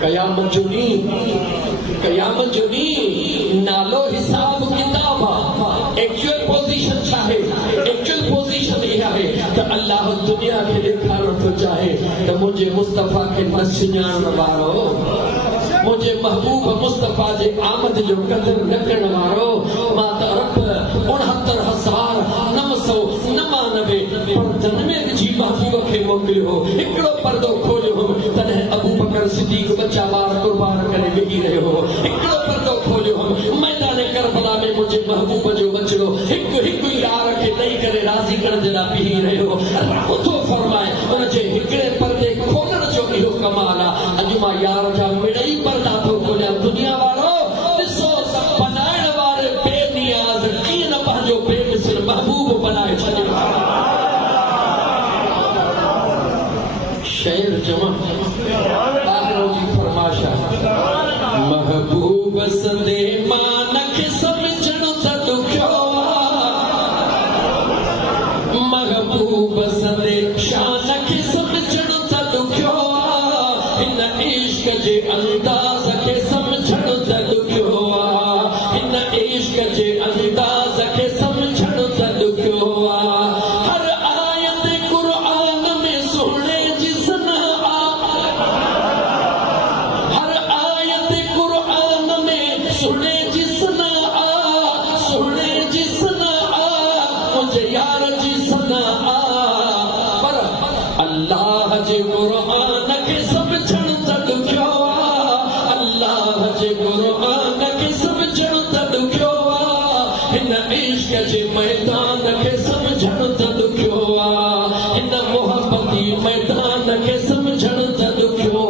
कयामत जो नी नालो हिसाब किताब एक्चुअल पोजीशन चाहे एक्चुअल पोजीशन यह है तो अल्लाह दुनिया के ॾेखारण थो चाहे तो मुझे मुस्तफ़ा के न सुञाणण वारो मुझे महबूब मुस्तफ़ा जे आमद जो कदर न करण वारो मां त रब 69,999 पर्दन में जी महबूब खे मोकिलियो हिकिड़ो पर्दो खोलियो तॾहिं अबू बकर सिद्दीक़ बच्चा ॿार कुर्बान करे वेही रहियो हो हिकिड़ो पर्दो खोलियो मैदान करबला में मुझे महबूब जो बचड़ो हिकु हिकु यार खे ॾेई करे राज़ी करण जे लाइ बीही रहियो रब थो फरमाए उन जे हिकिड़े पर्दे खोलण जो इहो कमाल आहे अॼु मां यार जा मिड़ई पर्दा थो खोलियां दुनिया वारो ॾिसो बनाइण वारे बेनियाज़ कीअं न पंहिंजो बेमिसल महबूब बनाए छॾियो शेर जमा आखिरो जी फरमाइश महबूब संदे मान खे समझण त ॾुखियो महबूब संदे शान खे समझण त ॾुखियो हिन इश्क जे अंदाज़ खे समझण त ॾुखियो हिन इश्क जे अंदाज़ खे समझण त ॾुखियो हर आयत क़ुरान में सोने जी सना हर आयत क़ुरान में सोने जी सना सोने जी सना मुझे यार जी सना पर अल्लाह जे क़ुरान खे समझण त ॾुखियो अल्लाह जे क़ुरान खे समझण त ॾुखियो हिन इश्क जे मैदान खे समझण त ॾुखियो हिन मोहब्बती मैदान खे समझण त ॾुखियो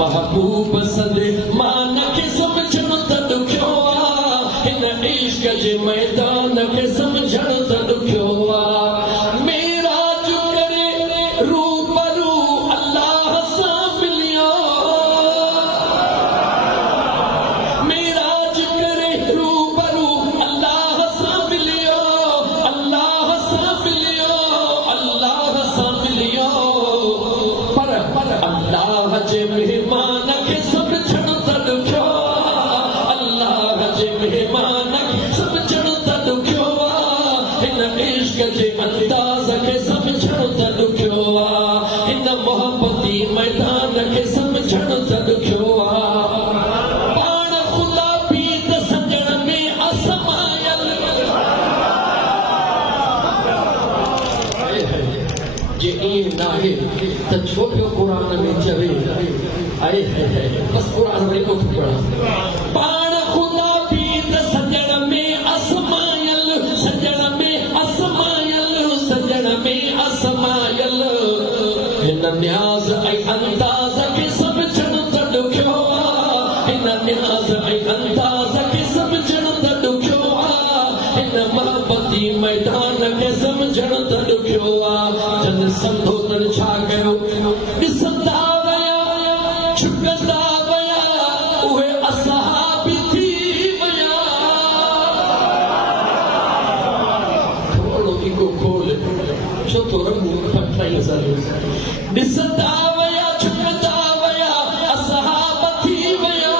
महबूब सदे मान खे समझण त ॾुखियो हिन इश्क जे मैदान खे समझण त ॾुखियो मेराज करे रूबरू अल्लाह सां मिलियो मेराज करे रूबरू अल्लाह सां मिलियो अल्लाह सां मिलियो अल्लाह सां मिलियो पर अल्लाह जे मेहमान खे समझण त ॾुखियो अल्लाह जे मेहमान खे समझण त ॾुखियो हिन इश्क जे अंदाज़ खे समझण त ॾुखियो हिन मोहब्बती मैदान खे समझण त ॾुखियो पाण ख़ुदा बि त सजण में असमायल जे ईअं नाहे त छो पियो क़ुर में चवे आए बस क़ुर वरी को पढ़ा पाण ख़ुदा बि त सजण में असमायल सजण में असमायल सजण में असमायल हिन न्याज़ ऐं अंदाज़ खे समझण त ॾुखियो हिन न्याज़ ऐं अंदाज़ खे समझण त ॾुखियो हिन महबती मैदान खे समझण त ॾुखियो जन संधो तन छा कयो ॾिसंदा विया छुटंदा विया उहे असहाबी थी विया खोलो इको खोल छो तो रंग पठाई नज़र ॾिसंदा विया छुटंदा विया असहाब थी विया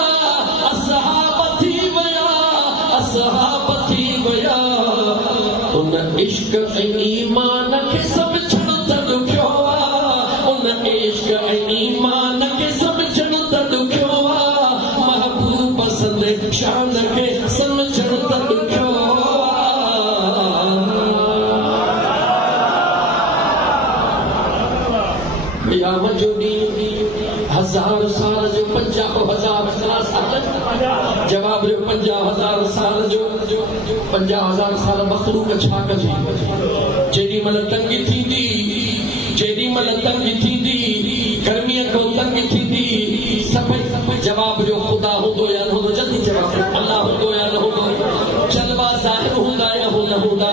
असहाब थी विया असहाब थी विया उन इश्क ऐं ईमान खे समझण त ॾुखियो उन इश्क ऐं ईमान खे समझण त ॾुखियो महबूब संदे शान खे समझण त ॾुखियो क़यामत जो ॾींहुं 1000 साल जो 50,000 साल जवाब जो 50,000 साल जो 50,000 साल मखलूक छा कजे जेॾी महिल तंगी थींदी गर्मीअ खां तंगी थींदी सभई जवाब जो ख़ुदा हूंदो या न हूंदो जल्दी जवाब अल्लाह हूंदो या न हूंदो जलवा ज़ाहिर हूंदा या न हूंदा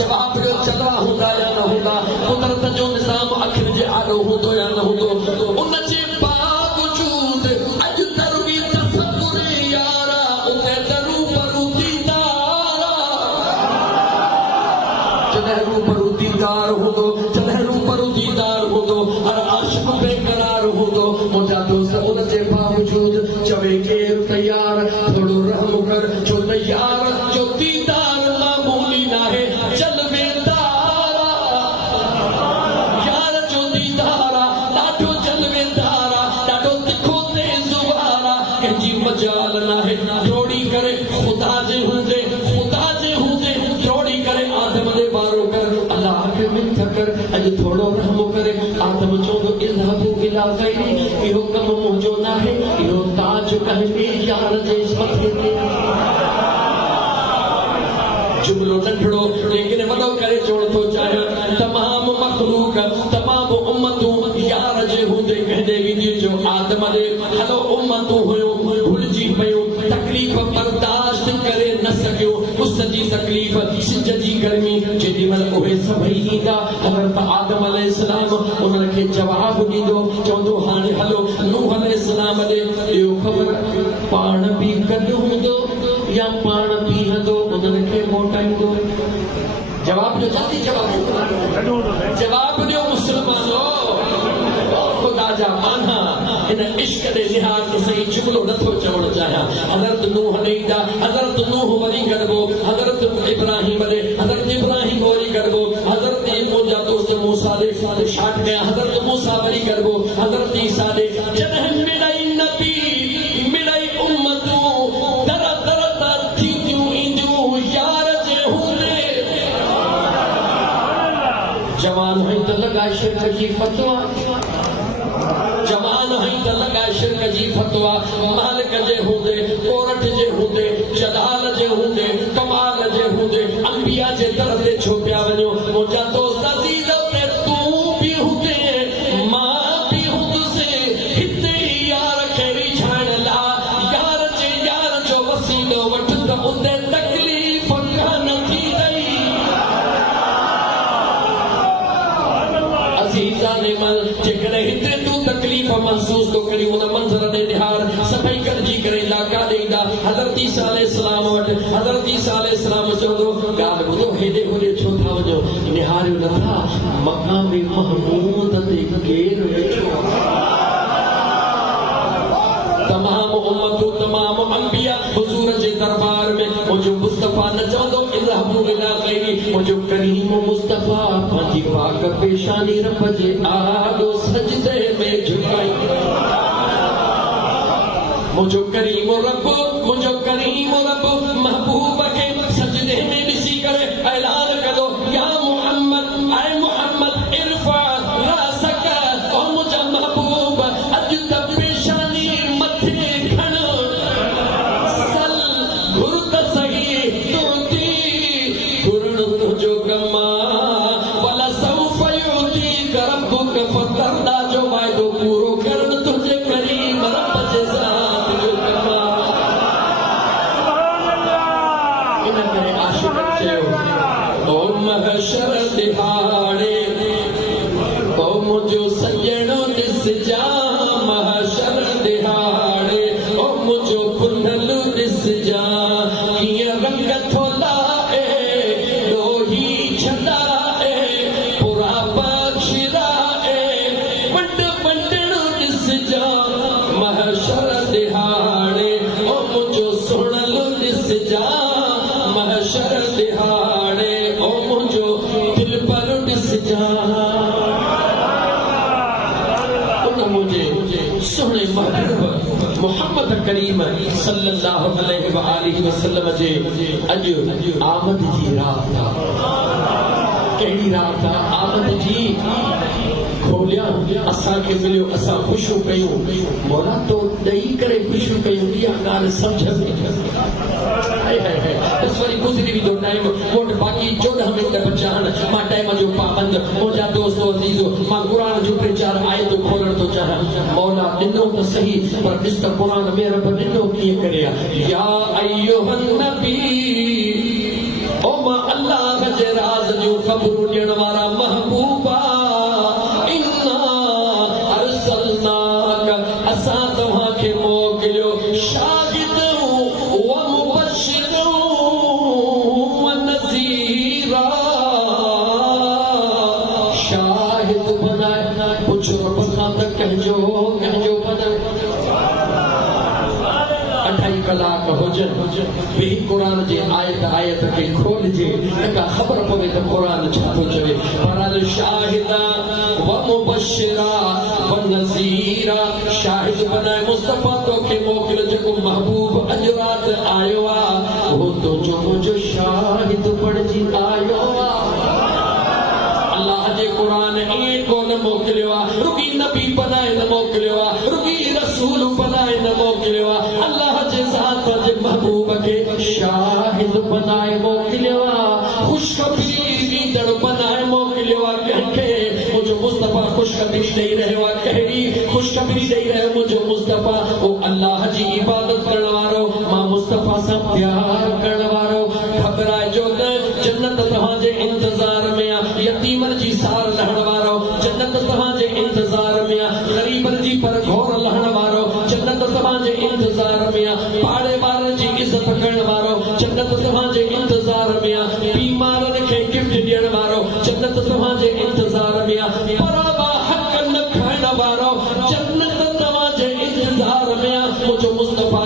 जवाब जो जलवा हूंदा या न हूंदा कुदरत जो निज़ाम आख़िर जे आॾो हूंदो या न हूंदो उन जे बावजूद अॼु दरवी तसव्वुर यारा उते दरू बरू दीदारा जॾहिं रूबरू दीदार हूंदो जॾहिं रूबरू दीदार हूंदो हर आशिक़ बेक़रार हूंदो मुंहिंजा दोस्त उन जे मौजूद चवे केर तैयार थोड़ो रहम कर जो तैयार जो दीदार मामूली ना है जलवे तारा यार जो दीदारा ॾाढो जलवे तारा ॾाढो तिखो तेज वारा कंहिंजी मजाल ना है जोड़ी करे खुदा जे हूंदे जोड़ी करे आदम दे बारो कर अल्लाह के मिन्नत कर अज थोड़ो रहम करे आदम चोंदो इल्हाबु इला गैरी इहो कम मुंहिंजो ना है इहो ताज कहने यार जे मथे ते जुमलो नंढड़ो लेकिन वॾो करे चवण थो चाहियां तमाम मखलूक तमाम उम्मतूं यार जे हूंदे कहंदे विधि जो आदम दे हलो उम्मतूं हुयो भुलिजी पयूं तकलीफ़ बर्दाश्त करे न सघियो उस जी तकलीफ़ सिज जी गर्मी जेॾी महिल उहे सभई ईंदा हज़रत आदम अलैहिस्सलाम उन्हनि खे जवाबु ॾींदो चवंदो हाणे हलो नूह अलैहिस्सलाम ॾे इहो ख़बर पाण बि गॾु हूंदो या पाण बीहंदो उन्हनि खे मोटाईंदो जवाब ॾियो जाती जवाब ॾियो मुस्लमानो खुदा जा माना इन इश्क दे निहार तो सही जुमलो नथो चवण चाहियां हज़रत नूह ॾींदा हज़रत नूह वरी गॾिबो हज़रत इब्राहिम ॾे हज़रत इब्राहिम वरी गॾिबो हज़रत मुंहिंजा दोस्त मूसा ॾे शाट कया हज़रत मूसा वरी गॾिबो हज़रत ईसा ॾे जॾहिं मिड़ई नबी मिड़ई उम्मतूं दर दर दर थींदियूं ईंदियूं यार जे हूंदे जवान है त लॻाए शिरक जी फतवा जवान है त लॻाए शिरक जी फतवा मालिक जे हूंदे कोरठ जे हूंदे जलाल जे हूंदे कमाल जे हूंदे अंबिया जे दर ते छो पिया वञो मुंहिंजा दोस्त अज़ीज़ ते तूं बि हूंदे मां बि हूंदुसि हिते यार खे रिझाइण लाइ यार जो वसीलो वठ त उते तकलीफ़ कान थींदई अज़ीज़ा ने मन जेकॾहिं हिते तूं तकलीफ़ महसूस तो करी उन मंज़र दे निहार सभई गॾिजी करे इलाका ॾींदा हज़रत ईसा अलैहिस्सलाम वटि हज़रत ईसा अलैहिस्सलाम चवंदो ॻाल्हि ॿुधो हेॾे होॾे छो था वञो निहारियो नथा मक़ाम महमूद ते केरु वेठो तमाम उम्मतूं तमाम अंबिया हुज़ूर जे दरबार में मुंहिंजो मुस्तफ़ा न चवंदो इज़हबू इला गैरी मुंहिंजो करीम मुस्तफ़ा पंहिंजी पाक पेशानी रब जे आॻो सजदे में झुकाई मुंहिंजो करीम रब महबूब खे सजदे में ॾिसी करे ऐलान कंदो या मुहम्मद ऐ मुहम्मद इरफा रासक ओ मुंहिंजा महबूब अॼु त पेशानी मथे खण सल घुर त सही तुंहिंजी घुरण तुंहिंजो कमा वला सौफ युतीक रब्बुक फतरदा जो वाइदो पूरो करण तुंहिंजे करीम रब जे ज़ात जो कमा इन करे आशिक़ चयो ओ महशर दिहाड़े ओ मुंहिंजो सॼणो ॾिस जा महशर दिहाड़े ओ मुंहिंजो कुंडल ॾिस जा कीअं रंग थो लाए ॾोही छॾाए पुरा बख़्शिराए वंड वंडण ॾिस जा महशर दिहाड़े ओ मुंहिंजो सुणल ॾिस जा महशर दिहाड़े ओ मुंहिंजो दिल पर ॾिस जा उन मुंहिंजे सुहिणे महबूब मुहम्मद करीम सल्लल्लाहु अलैहि व आलिहि वसल्लम जे अॼु आमद जी रात कहिड़ी रात आमद जी खोलिया असांखे मिलियो असां ख़ुशियूं कयूं मौला तो ॾेई करे ख़ुशियूं कयूं इहा ॻाल्हि सम्झ में बस वरी गुज़री वेंदो टाइम वोट बाक़ी 14 मिंट बचा आहिनि मां टाइम जो पाबंद मुंहिंजा दोस्त अज़ीज़ो मां क़ुर जो प्रचार आयतो खोलण थो चाहियां मौला ॾिनो त सही पर ॾिस त क़ुर में रब ॾिनो कीअं करे या अय्युहन नबी ओ मां अल्लाह जे राज़ जूं ख़बरूं ॾियण वारा महबूबा इन्ना अरसलनाक असां तव्हांखे मोकिलियो शाहिदन व मुबश्शिरन व नज़ीरा शाहिद बनाए पुछो रब खां त कंहिंजो बनाए हुजन ॿी क़ुरान जे आयत आयत खे खोलजे तंहिंखां ख़बर पवे त क़ुरान छा थो चवे। पर शाहिदा व मुबशिरा व नज़ीरा, शाहिद बनाए मुस्तफ़ा तोखे मोकिल जेको महबूब अॼु राति आयो आहे उहो तुंहिंजो मुंहिंजो शाहिद बणिजी आयो आहे। अल्लाह जे क़ुरान ईअं कोन मोकिलियो आहे, रुकी नबी बनाए न मोकिलियो आहे, रुकी रसूल बनाए न मोकिलियो आहे। अल्लाह जे ज़ात जे महबूब खे शाहिद बनाए मोकिलियो आहे, ख़ुशख़बरी ॾींदड़ बनाए मोकिलियो आहे। कंहिंखे मुंहिंजो मुस्तफ़ा ख़ुशख़बरी ॾेई रहियो आहे। कहिड़ी ख़ुशख़बरी ॾेई रहियो मुंहिंजो मुस्तफ़ा? ओ अल्लाह जी इबादत करण वारो, मां मुस्तफ़ा सां प्यार करण वारो। घबराइजो न, जन्नत तव्हांजे इंतज़ार में आहे। यतीमन जी सार लहण वारो, जन्नत तव्हांजे इंतज़ार में आहे। ग़रीबन जी पर घोर लहण वारो, जन्नत तव्हांजे इंतज़ार में आहे। पाड़े वारनि जी इज़त करण वारो, जन्नत तव्हांजे इंतज़ार में आहे। बीमारनि खे गिफ्ट ॾियण वारो, जन्नत तव्हांजे इंतज़ार में आहे। परावा हक़ न खाइण वारो, जन्नत तव्हांजे इंतज़ार में आहे। मुंहिंजो मुस्तफ़ा